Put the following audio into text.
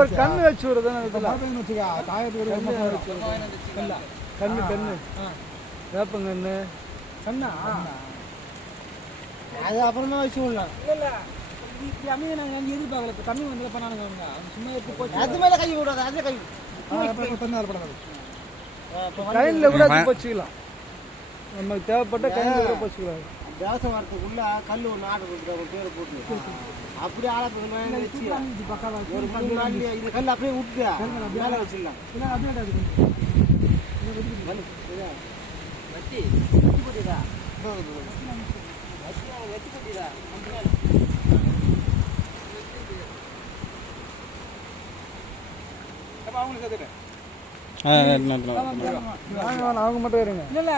ஒரு கண்ணு வச்சு விடுறதுன்னு வச்சுக்கா காயத்துக்கு கண்ணு கண்ணு வேப்பங்கண்ணு கண்ணா அது அப்புறமா வச்சு விடலாம். இல்லை இப்படி அமைதி நாங்கள் எதிர்பார்க்கல. இப்போ தண்ணி வந்து பண்ணானுங்க சும்மா எடுத்து போச்சு. அது மேலே கை விடாது, அதே கை கையில் கூட வச்சுக்கலாம். நமக்கு தேவைப்பட்ட கையில் கூட வச்சுக்கலாம். தேவசம் வரத்துக்குள்ள கல் ஒன்று ஆர்டர் கொடுத்துருவோம் பேரை போட்டு அப்படியே ஆளப்பி வச்சு ஒரு 3 நாள் இது கல் அப்படியே விட்டு மேலே வச்சிடலாம். வச்சு போட்டுதா வச்சு போட்டுதா அவங்க மட்டும் இருங்க. இல்லை